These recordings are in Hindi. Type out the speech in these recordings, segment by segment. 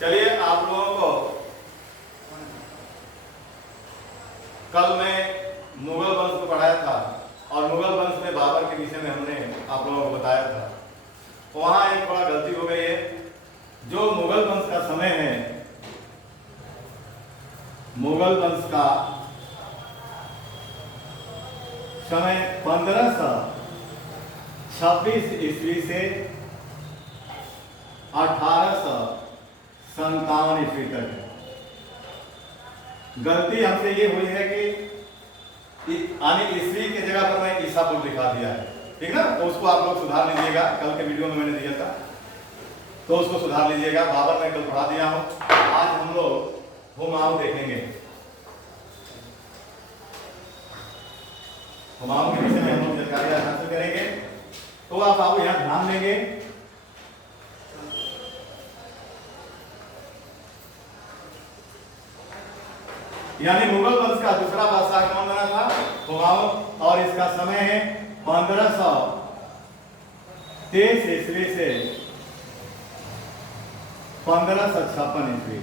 चलिए आप लोगों को कल मैं मुगल वंश को पढ़ाया था और मुगल वंश में बाबर के विषय में हमने आप लोगों को बताया था। वहां एक थोड़ा गलती हो गई है। जो मुगल वंश का समय है, मुगल वंश का समय 1526 ईस्वी से 1857 ईस्वी तक है। गलती हमसे ये हुई है कि यानी ईस्वी की जगह पर मैं ईसा पूर्व दिखा दिया है, ठीक ना। तो उसको आप लोग सुधार लीजिएगा। कल के वीडियो में मैंने दिया था तो उसको सुधार लीजिएगा। बाबर मैं कल पढ़ा दिया हूं। आज हम लोग हुमायूं देखेंगे। हुमायूं के विषय में हम लोग जानकारी हासिल करेंगे। तो आप यहाँ ध्यान देंगे। यानी मुगल वंश का दूसरा बादशाह कौन बना था? हुमायूं। और इसका समय है 1523 ईस्वी से 1556 ईस्वी।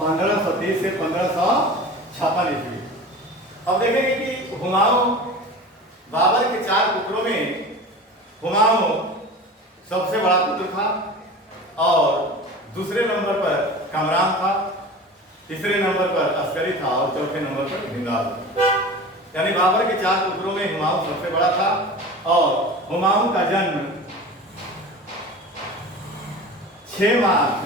1530 से 1556 ईस्वी। अब देखेंगे कि हुमायूं बाबर के 4 पुत्रों में हुमायूं सबसे बड़ा पुत्र था और दूसरे नंबर पर कामरान था, तीसरे नंबर पर अस्करी था और चौथे नंबर पर हिंदाल। यानी बाबर के 4 पुत्रों में हुमायूं सबसे बड़ा था और हुमायूं का जन्म 6 मार्च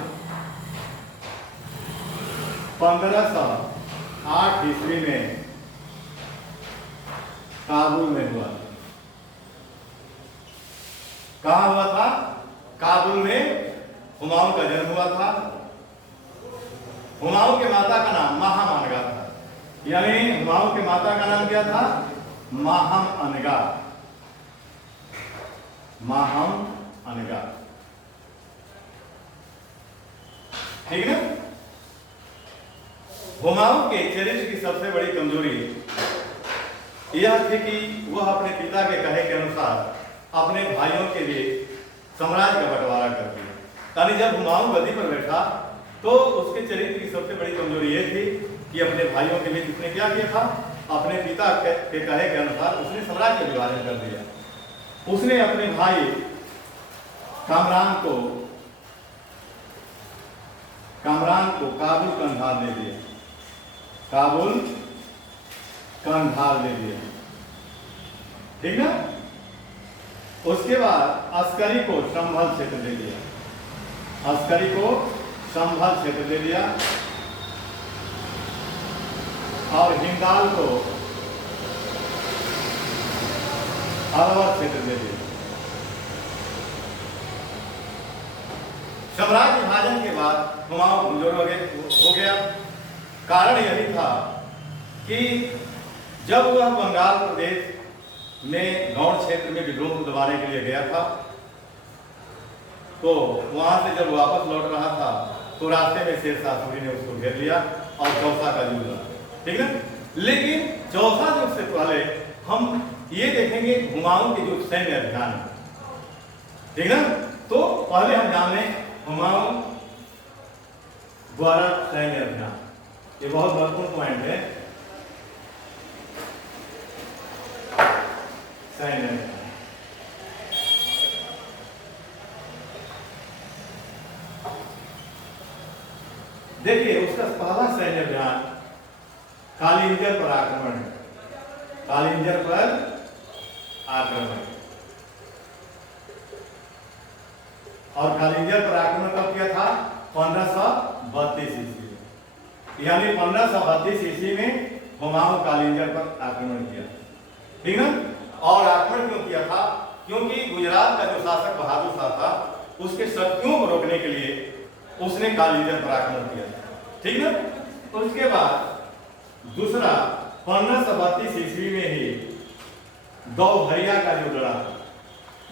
1508 ईस्वी में काबुल में हुआ। कहां हुआ था? काबुल में हुमायूं का जन्म हुआ था। हुमायूं के माता का नाम महामनगा था। यानी हुमायूं के माता का नाम क्या था? महामनगा। महामनगा, ठीक है। हुमायूं के चरित्र की सबसे बड़ी कमजोरी यह थी कि वह अपने पिता के कहे के अनुसार अपने भाइयों के लिए साम्राज्य का बंटवारा कर दिया। यानी जब हुमायूं गद्दी पर बैठा तो उसके चरित्र की सबसे बड़ी कमजोरी यह थी कि अपने भाइयों के बीच उसने क्या किया था? अपने पिता के कहे के अनुसार उसने साम्राज्य का विभाजन कर दिया। उसने अपने भाई कामरान को काबुल कंधार दे दिया। काबुल कंधार दे दिया, ठीक ना। उसके बाद अस्करी को संभल क्षेत्र दे दिया। अस्करी को संभल क्षेत्र दे दिया और हिंदाल को अलवर क्षेत्र दे दिया। साम्राज्य विभाजन के बाद हुमायूं कमजोर हो गया। कारण यही था कि जब वह बंगाल प्रदेश में गौड़ क्षेत्र में विद्रोह को दबाने के लिए गया था तो वहां से जब वापस लौट रहा था तो रास्ते में शेरशाह सूरी ने उसको घेर लिया और चौसा का युद्ध हुआ, ठीक है। लेकिन चौसा युद्ध से पहले हम ये देखेंगे हुमायूं के जो सैन्य अभियान, ठीक है। तो पहले हम जाने हुमायूं द्वारा सैन्य अभियान। ये बहुत महत्वपूर्ण पॉइंट है। सैन्य अभियान देखिए, उसका पहला सैन्य अभियान कालिंजर पर आक्रमण है। कालिंजर पर आक्रमण। और कालिंजर पर आक्रमण कब किया था? 1532 ईस्वी। यानी 1532 ईस्वी में हुमायूं कालिंजर पर आक्रमण किया, ठीक है। और आक्रमण क्यों किया था? क्योंकि गुजरात का जो शासक बहादुर शाह था उसके शत्रुओं को रोकने के लिए उसने कालिंजर पर आक्रमण किया, ठीक है। उसके बाद दूसरा 1532 ईस्वी में ही दौहरिया का युद्ध लड़ा।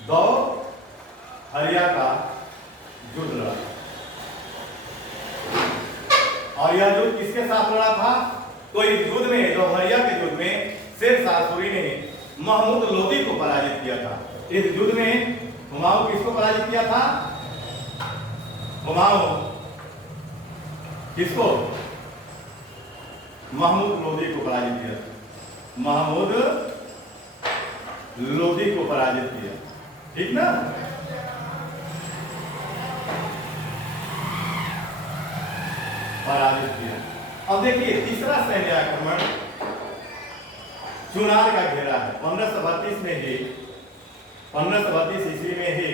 दौहरिया का युद्ध लड़ा और यह युद्ध किसके साथ लड़ा था? तो इस युद्ध में, दौहरिया के युद्ध में शेरशाह सूरी ने महमूद लोदी को पराजित किया था, इस युद्ध में हुमायूं किसको पराजित किया था? हुमायूं किसको? महमूद लोदी को पराजित किया। महमूद लोदी को पराजित किया, ठीक ना? पराजित किया। अब देखिए तीसरा सैन्य आक्रमण चुनार का घेरा है। 1532 में ही 1532 ईस्वी में ही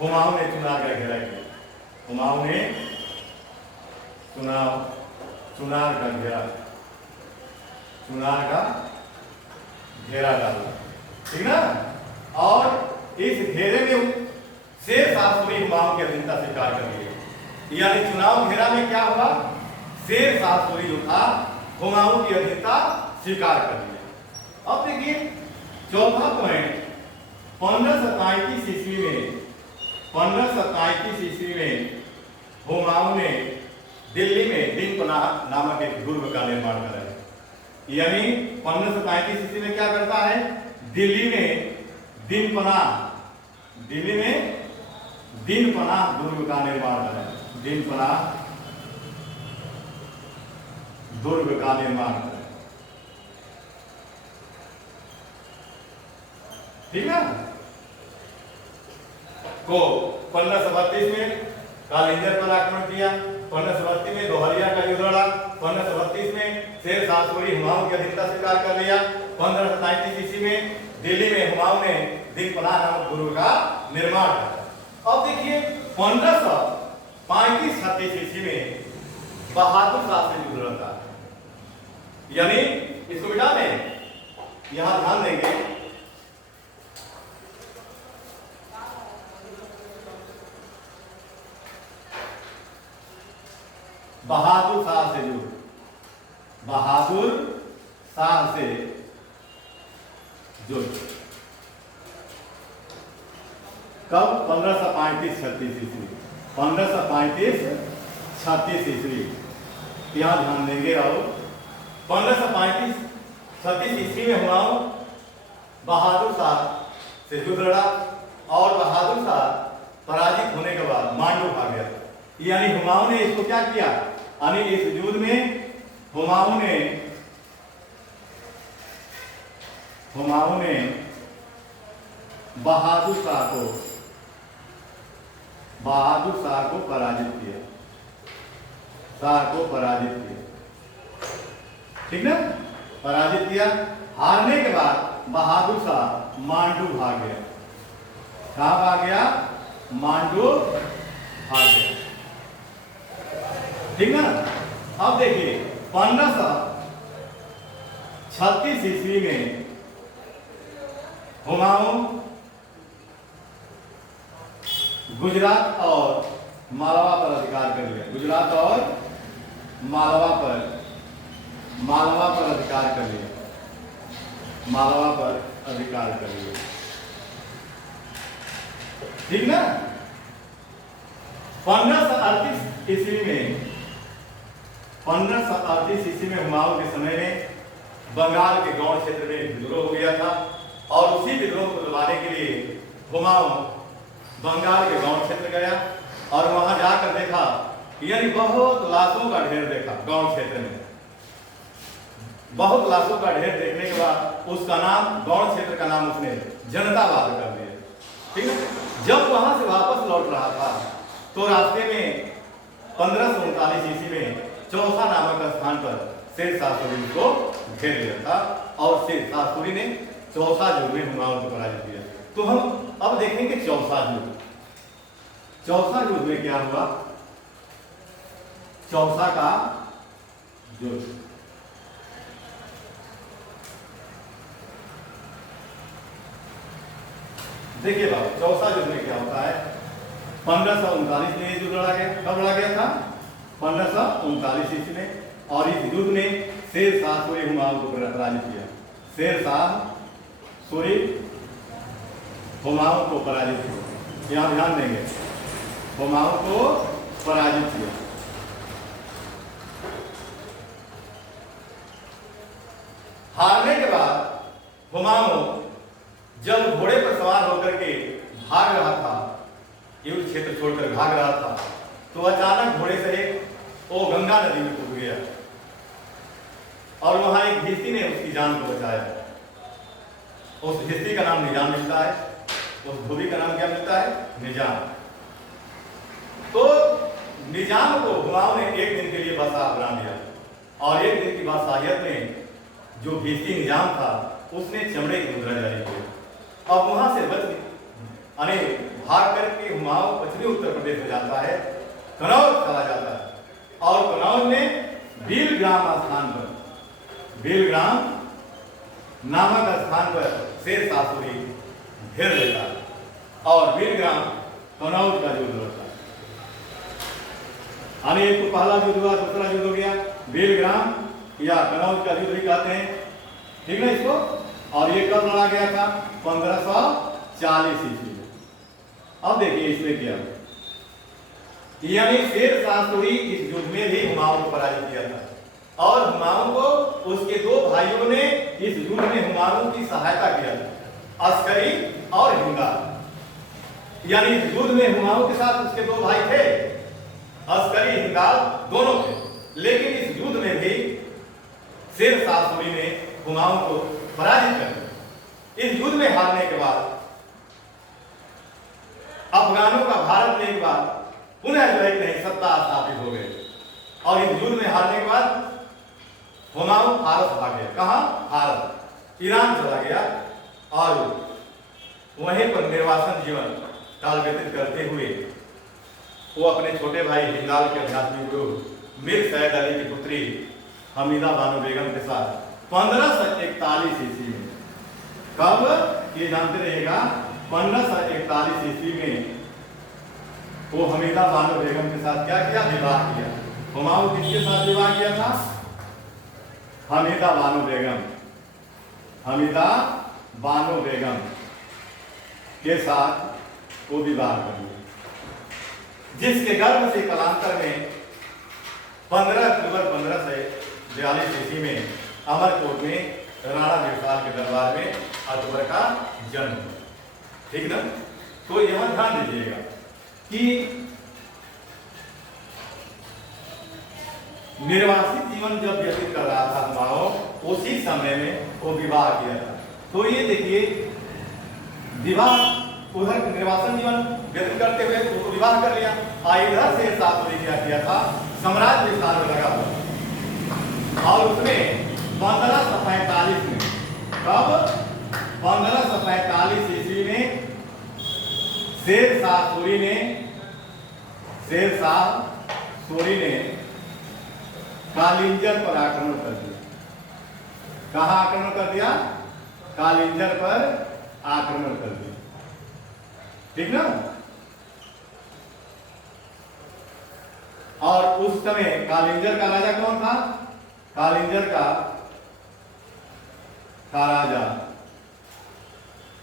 हुमायूं ने चुनार का घेरा किया। हुमायूं ने चुनार का घेरा डाला, ठीक ना? और इस घेरे में शेर शाह सूरी हुमायूं की अधीनता स्वीकार कर ली। यानी चुनाव घेरा में क्या हुआ? शेर शाह सूरी जो था हुमायूं की अधीनता स्वीकार कर लिया। अब देखिए चौथा पॉइंट 1537 ईस्वी में हुमायूं ने दिल्ली में दिन पनाह नामक एक दुर्ग का निर्माण कराया। यानी 1537 ईस्वी में क्या करता है? दिल्ली में दिन पनाह दुर्ग का निर्माण कराया। दिन पनाह दुर्ग का निर्माण कराया, ठीक है? को 1532 में कालिंजर पर आक्रमण किया। 1532 में दोहरिया का युद्ध लड़ा। 1532 में शेर शाह सूरी हुमायूं की अधीनता स्वीकार कर लिया। 1537 ईस्वी में दिल्ली में हुमायूं ने दिन पनाह नामक दुर्ग का निर्माण किया। अब देखिए 1535-36 ईस्वी में बहादुर शाह से युद्ध लड़ता है। यानी इसको मिटा दें, यहां ध्यान देंगे बहादुर शाह से युद्ध। बहादुर शाह से युद्ध कब? 1535-36 ईस्वी। 1535-36 ईस्वी, यहां ध्यान देंगे। और 1535-36 ईस्वी में हुमायूं बहादुर शाह से युद्ध लड़ा और बहादुर शाह पराजित होने के बाद मांडू भाग गया। यानी हुमायूं ने इसको क्या किया? यानी इस युद्ध में हुमायूं ने बहादुर शाह को पराजित किया। ठीक ना? पराजित किया। हारने के बाद बहादुर शाह मांडू भाग गया। कहां भाग गया? मांडू भाग गया, ठीक ना? अब देखिए 1536 ईस्वी में हुमायूं गुजरात और मालवा पर अधिकार कर लिया। गुजरात और मालवा पर अधिकार कर लिया। मालवा पर अधिकार कर लिया, ठीक ना? 1538 ईस्वी में हुमायूं के समय में बंगाल के गौड़ क्षेत्र में विद्रोह हो गया था और उसी विद्रोह को दबाने के लिए हुमायूं बंगाल के गौड़ क्षेत्र गया और वहां जाकर देखा, यानी बहुत लाशों का ढेर देखा। गौड़ क्षेत्र में बहुत लाशों का ढेर देखने के बाद उसका नाम, गौड़ क्षेत्र का नाम उसने जनताबाद कर दिया, ठीक है? जब वहां से वापस लौट रहा था तो रास्ते में 1539 ईस्वी में चौसा नामक स्थान पर शेर शाह सूरी को घेर लिया था और शेर शाह सूरी ने चौसा युद्ध में हुमायूं को पराजित किया। तो हम अब देखेंगे चौसा युद्ध। चौसा युद्ध में क्या हुआ? चौसा का युद्ध देखिए बाबू, चौसा युद्ध में क्या होता है? 1539 में युद्ध लड़ा गया। कब लड़ा गया था? 1539 ईस्वी में। और इस युद्ध में शेर शाह सूरी हुमायूं को पराजित किया। शेर शाह सूरी हुमायूं को पराजित किया। यहां ध्यान देंगे, हुमायूं को पराजित किया। हारने के बाद हुमायूं जब घोड़े पर सवार होकर के भाग रहा था, युद्ध क्षेत्र छोड़कर भाग रहा था, तो अचानक घोड़े से वो गंगा नदी में कूद गया और वहां एक भिस्ती ने उसकी जान को बचाया। उस भिस्ती का नाम निजाम मिलता है, उस धोबी का नाम क्या मिलता है? निजाम। तो निजाम को हुमायूं ने एक दिन के लिए बादशाह बना दिया और एक दिन की बादशाहियत में जो भिस्ती निजाम था उसने चमड़े की मुद्रा जारी की। अब वहां से बच भाग करके हुमायूं पश्चिमी उत्तर प्रदेश में जाता है, कनौज चला जाता है और कनौज में भीलग्राम स्थान पर, भीलग्राम नामक स्थान पर शेर शाह सूरी घेर लेता है और भीलग्राम कनौज का युद्ध होता है। एक तो पहला युद्ध हुआ, दूसरा युद्ध हो गया भीलग्राम या कनौज का युद्ध भी कहते हैं, ठीक है इसको। और ये कब लड़ा गया था? 1540 ईस्वी में। अब देखिए इसमें क्या, यानी शेर शाह सूरी इस युद्ध में भी हुमायूं को पराजित किया था और हुमायूं को उसके दो भाइयों ने इस युद्ध में हुमायूं की सहायता किया था, अस्करी और हिंगाल। यानी युद्ध में हुमायूं के साथ उसके दो भाई थे, अस्करी हिंगाल दोनों थे, लेकिन इस युद्ध में भी शेर शाह सूरी ने हुमायूं को पराजित कर दिया। इस युद्ध में हारने के बाद अफगानों का भारत में एक बार पुनः जो है सत्ता स्थापित हो गई और इस युद्ध में हारने के बाद हुमायूं फारस भाग गया। कहां? भारत, ईरान चला गया और वहीं पर निर्वासन जीवन काल व्यतीत करते हुए वो अपने छोटे भाई हिंगाल के आध्यात्मिक गुरु मीर सैयद अली की पुत्री हमीदा बानो बेगम के साथ 1541 ईस्वी में, कब ये जानते रहिएगा, 1541 ईस्वी में वो हमीदा बानो बेगम के साथ क्या किया? विवाह किया। हुमायूं किसके साथ विवाह किया था? हमीदा बानो बेगम, हमीदा बानो बेगम के साथ वो विवाह कर लिया, जिसके गर्भ से कालांतर में 15 अक्टूबर 1542 ईस्वी में अमरकोट में राणा बिरसाल के दरबार में अकबर का जन्म हुआ। ठीक ना? तो यहां ध्यान दीजिएगा कि निर्वासित जीवन जब व्यतीत कर रहा था हुमायूं, उसी समय में वो विवाह किया था। तो ये देखिए, विवाह उधर निर्वासन जीवन व्यतीत करते हुए तो विवाह कर लिया, इधर से शाह सूरी क्या किया था? सम्राज्य विस्तार में लगा हुआ और उसमें 1545 में, कब? 1545 ईस्वी में शेर शाह सूरी ने कालिंजर पर आक्रमण कर दिया। कहां आक्रमण कर दिया? कालिंजर पर आक्रमण कर दिया, ठीक ना? और उस समय कालिंजर का राजा कौन था? कालिंजर का राजा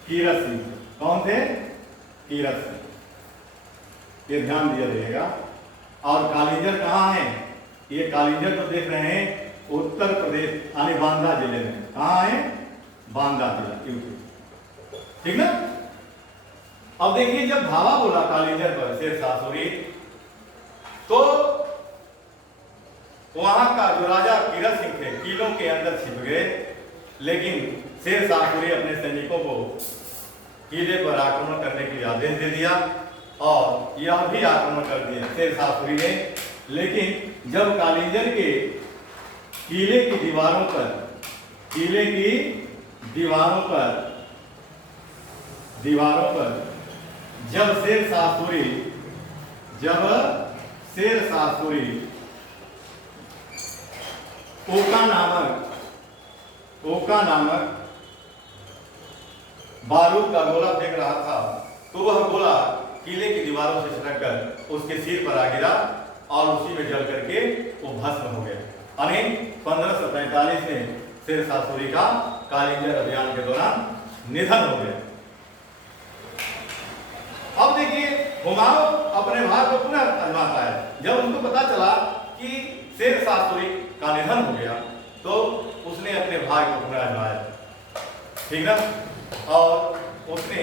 कीरत सिंह। कौन थे? कीरत सिंह। ये ध्यान दिया जाएगा। और कालिंजर कहाँ है? ये कालिंजर तो देख रहे हैं उत्तर प्रदेश यानी बांदा जिले में। कहाँ है? बांदा जिला, यूपी, ठीक ना? अब देखिए, जब धावा बोला कालिंजर पर शेर शाह सूरी, तो वहां का जो राजा कीरत सिंह थे किलों के अंदर छिप गए, लेकिन शेर शाह सूरी अपने सैनिकों को किले पर आक्रमण करने के लिए आदेश दे दिया और यह भी आक्रमण कर दिया शेर शाह सूरी ने। लेकिन जब कालिंजर के किले की दीवारों पर जब शेर शाह सूरी ओका नामक बारूद का गोला फेंक रहा था, तो वह गोला किले की दीवारों से छिटक कर उसके सिर पर आ गिरा और उसी में जल करके वो भस्म हो गया। यानी 1545 में शेर शाह सूरी का कालिंजर अभियान के दौरान निधन हो गया। अब देखिए, हुमायूं अपने भाई को पुनः आजमाता है। जब उनको पता चला कि शेर शाह सूरी का निधन हो गया, तो उसने अपने भाई को पुनः आजमाया, ठीक ना? और उसने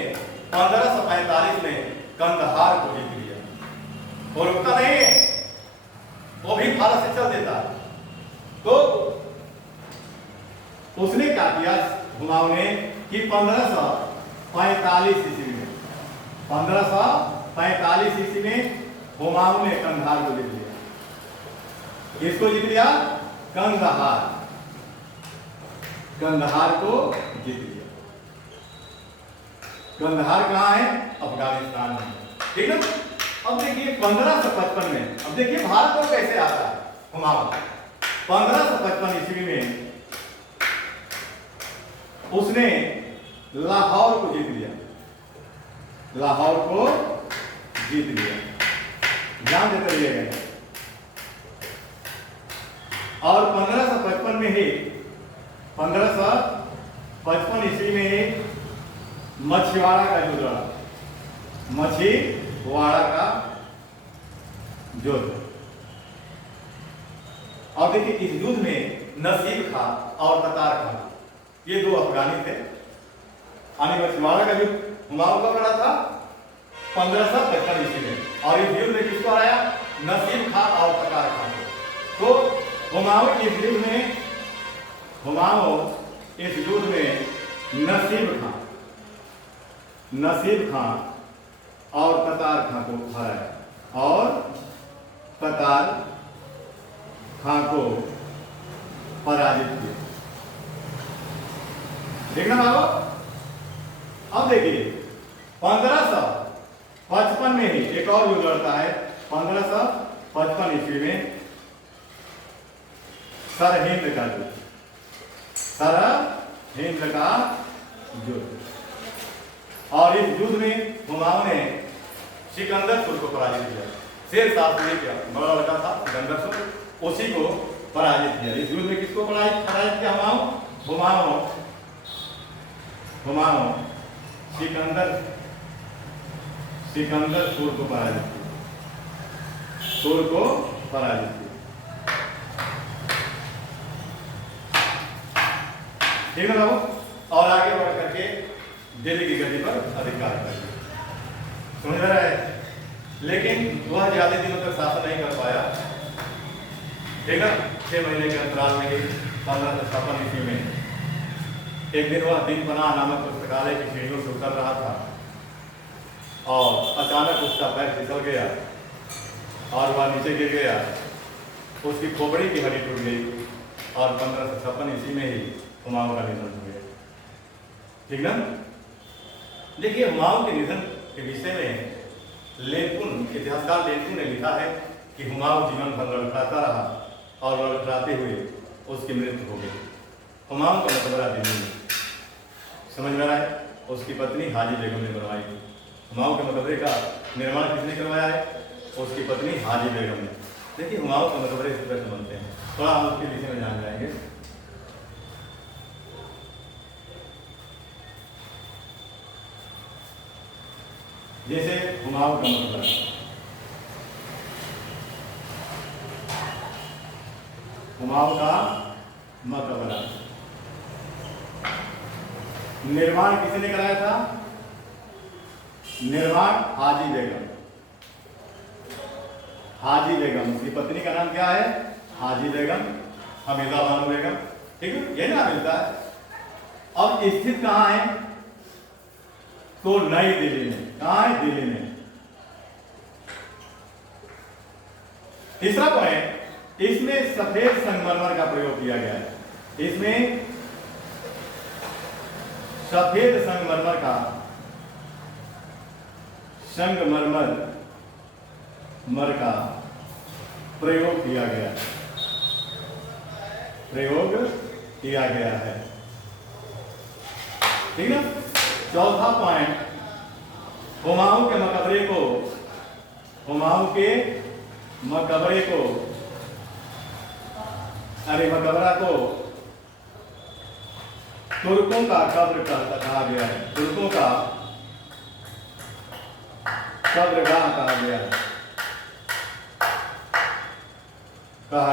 1545 में कंदहार को जीत लिया। वो रुकता नहीं है, वो भी भारत से चल देता। तो उसने क्या किया हुमायूं ने कि 1545 ईस्वी में 1545 ईस्वी में हुमायूं ने कंदहार को जीत लिया। किसको जीत लिया? कंदहार, कंदहार को जीत लिया। कंदहार कहाँ है? अफगानिस्तान में, ठीक है। अब देखिए 1555 में, अब देखिए भारत को कैसे आता है हुमायूं। 1555 ईस्वी में उसने लाहौर को जीत लिया, लाहौर को जीत लिया, ध्यान देते रहिएगा। और 1555 में ही 1555 ईस्वी में ही मछीवाड़ा का युद्ध लड़ा, मछीवाड़ा का युद्ध। और देखिए इस युद्ध में नसीब खां और कतार खां, ये दो अफगानी थे। मछीवाड़ा का युद्ध हुमायूं कब लड़ा था? 1555 ईस्वी में। और इस युद्ध में किसको हराया? नसीब खां और कतार खां को। तो हुमायूं इस युद्ध में नसीब खां और कतार खां को हराया और कतार खां को पराजित किया। देखना बाबू, अब देखिए 1555 में ही एक और युद्ध लड़ता है। 1555 ईस्वी में सरहिंद का युद्ध, सरहिंद का युद्ध। और इस युद्ध में हुमायूं ने सिकंदर सूर को पराजित किया। शेर शाह सूरी का बड़ा लड़का था सिकंदर सूर, उसी को पराजित किया। इस युद्ध में किसको पराजित किया? हुमायूं सिकंदर सूर को पराजित किया, सूर को पराजित किया। ठीक है बाबू। और आगे बढ़ करके दिल्ली की गद्दी पर अधिकार कर लिया, समझ रहा है। लेकिन वह ज्यादा दिनों तक शासन नहीं कर पाया, ठीक है। 6 महीने के अंतराल में ही 1556 ईस्वी में एक दिन वह दिन पनाह नामक पुस्तकालय की सीढ़ियों से उतर रहा था और अचानक उसका पैर फिसल गया और वह नीचे गिर गया। उसकी खोपड़ी की हड्डी टूट गई और 1556 ईस्वी में ही हुमायूं का निधन हो गया, ठीक ना। देखिए हुमायूं के निधन के विषय में लेनपुन, इतिहासकार लेनपुन ने लिखा है कि हुमायूं जीवन भर लड़खड़ाता रहा और लड़खड़ाते हुए उसकी मृत्यु हो गई। हुमायूं का मकबरा दिल्ली में, समझ में आ रहा है। उसकी पत्नी हाजी बेगम ने बनवाई थी। हुमायूं के मकबरे का निर्माण किसने करवाया है? उसकी पत्नी हाजी बेगम ने। देखिए हुमायूं के मकबरे इस तरह से बनते हैं, थोड़ा हम उसके विषय में जान जाएंगे। जैसे हुमायूं का मकबरा, हुमायूं का मकबरा निर्माण किसने कराया था? निर्माण हाजी बेगम, हाजी बेगम। उसकी पत्नी का नाम क्या है? हाजी बेगम, हमीदा बानो बेगम, ठीक है, ये नाम मिलता है। अब स्थित कहाँ है? तो नई दिल्ली में। कहाँ है? दिल्ली में। तीसरा पॉइंट, इसमें सफेद संगमरमर का प्रयोग किया गया है। इसमें सफेद संगमरमर का प्रयोग किया गया, है, ठीक है। चौथा पॉइंट, हुमायूं के मकबरा को तुर्कों का कब्र कहा गया है, तुर्कों का कब्रगाह कहा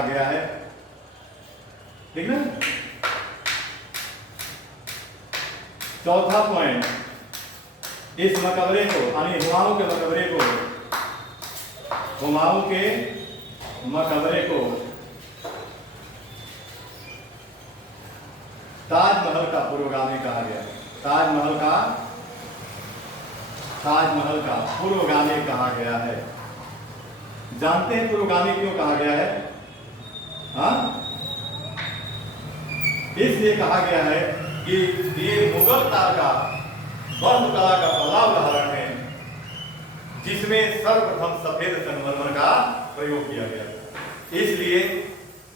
गया है, ठीक है। चौथा पॉइंट, इस मकबरे को यानी हुमायूं के मकबरे को, हुमायूं के मकबरे को ताजमहल का पुरोगामी कहा गया। ताजमहल का पुरोगामी कहा गया है। जानते हैं पुरोगामी क्यों कहा गया है? हाँ, इसलिए कहा गया है कि ये मुगल काल का वास्तुकला का पहला उदाहरण है जिसमें सर्वप्रथम सफेद संगमरमर का प्रयोग किया गया। इसलिए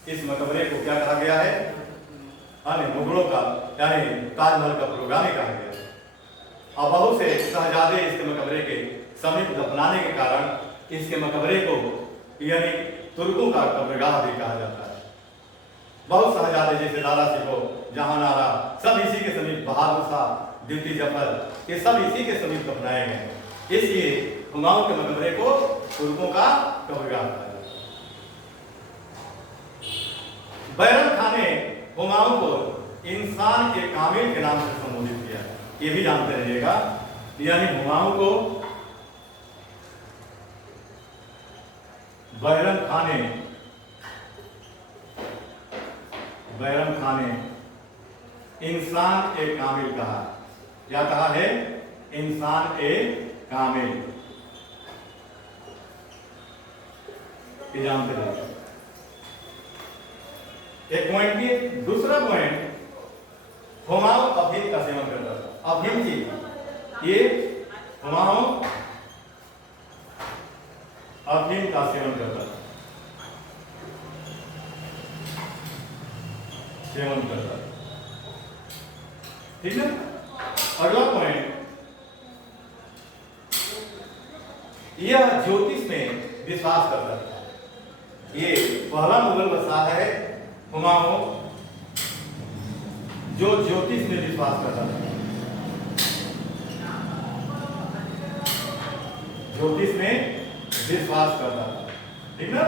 इस मकबरे को क्या कहा गया है? मुगलों का यानी ताजमहल का पुरोगामी कहा गया है। और बहुत से शहजादे इसके मकबरे के समीप दफनाने के कारण इसके मकबरे को यानी तुर्कों का कब्रगाह भी कहा जाता है। बहुत शहजादे जैसे लाला सिको, जहानारा, सब इसी के समीप, बहादुर शाह, द्वितीय जफर, ये सब इसी के समीप दफनाए गए। इसलिए हुमायूं के मकबरे को तुर्कों का कब्रगाह कहा जाता है। बैरम खान ने हुमायूं को इंसान के कामिल के नाम से संबोधित किया है, ये भी जानते रहिएगा। यानी हुमायूं को बैरम खान ने इंसान ए कामिल कहा। क्या कहा है? इंसान ए कामिल, ये जानते रहिएगा। एक पॉइंट की दूसरा पॉइंट, हुमायूं अफीम का सेवन करता था। अफीम की ये हुमायूं अफीम का सेवन करता था, ठीक है। अगला पॉइंट, यह ज्योतिष में विश्वास करता था। ये पहला मुगल बादशाह है हुमायूं जो ज्योतिष में विश्वास करता था। ज्योतिष में विश्वास करता था, ठीक ना।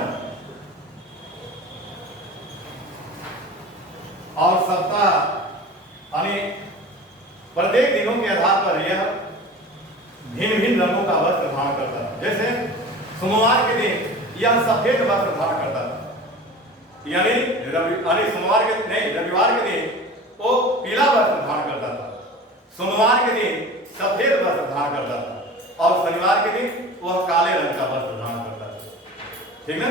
और सप्ताह यानी प्रत्येक दिनों के आधार पर यह भिन्न भिन्न रंगों का वस्त्र धारण करता था। जैसे सोमवार के दिन यह सफेद वस्त्र धारण करता था, यानी रविवार के दिन वो पीला वस्त्र धारण करता था, सोमवार के दिन सफेद वस्त्र धारण करता था और शनिवार के दिन वह काले रंग का वस्त्र धारण करता था, ठीक ना।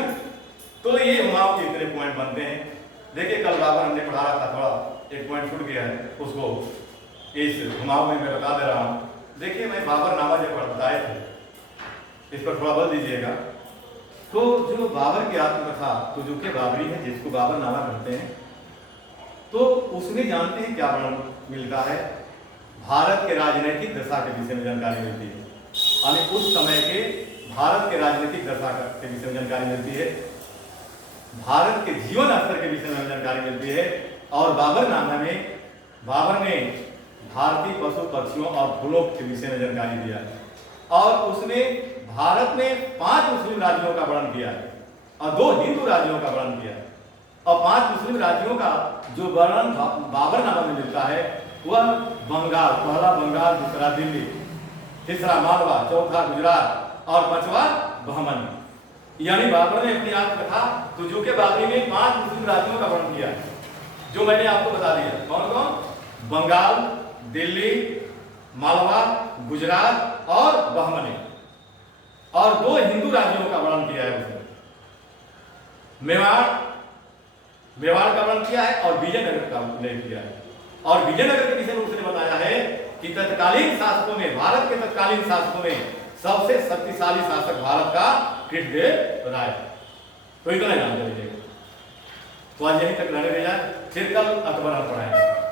तो ये हुमायूं के इतने पॉइंट बनते हैं। देखिए कल बाबर हमने पढ़ा रहा था, थोड़ा एक पॉइंट छूट गया है, उसको इस हुमायूं में मैं बता दे रहा हूँ। देखिए मैं बाबरनामा जब बताए थे, इस पर थोड़ा बल दीजिएगा। तो जो बाबर की आत्मकथा तुजुके बाबरी है, जिसको बाबरनामा कहते हैं, तो उसमें जानते हैं क्या वर्णन मिलता है? भारत के राजनीतिक दशा के विषय में जानकारी मिलती है, यानी उस समय के भारत के राजनीतिक दशा के विषय में जानकारी मिलती है, भारत के जीवन स्तर के विषय में जानकारी मिलती है। और बाबरनामा में बाबर ने भारतीय पशु पक्षियों और फूलों के विषय में जानकारी दिया है। और उसने भारत में 5 मुस्लिम राज्यों का वर्णन किया है और 2 हिंदू राज्यों का वर्णन किया है। और 5 मुस्लिम राज्यों का जो वर्णन बाबरनामा में मिलता है वह बंगाल, पहला बंगाल, दूसरा दिल्ली, तीसरा मालवा, चौथा गुजरात और 5वां बहमन। यानी बाबर ने अपनी आत्मकथा तुजुके बाबरी में 5 मुस्लिम राज्यों का वर्णन किया है, जो मैंने आपको बता दिया। कौन कौन? बंगाल, दिल्ली, मालवा, गुजरात और बहमनी। और 2 हिंदू राज्यों का वर्णन किया है उसने, मेवाड़ का वर्णन किया है और विजयनगर का उल्लेख किया है। और विजयनगर के विषय में उसने बताया है कि तत्कालीन शासकों में, भारत के तत्कालीन शासकों में सबसे शक्तिशाली शासक भारत का कृष्णदेव राय। तो इतना जानते रहिएगा। तो आज यहीं तक रहने दे जाए, फिर कल अकबर हम पढ़ाएंगे।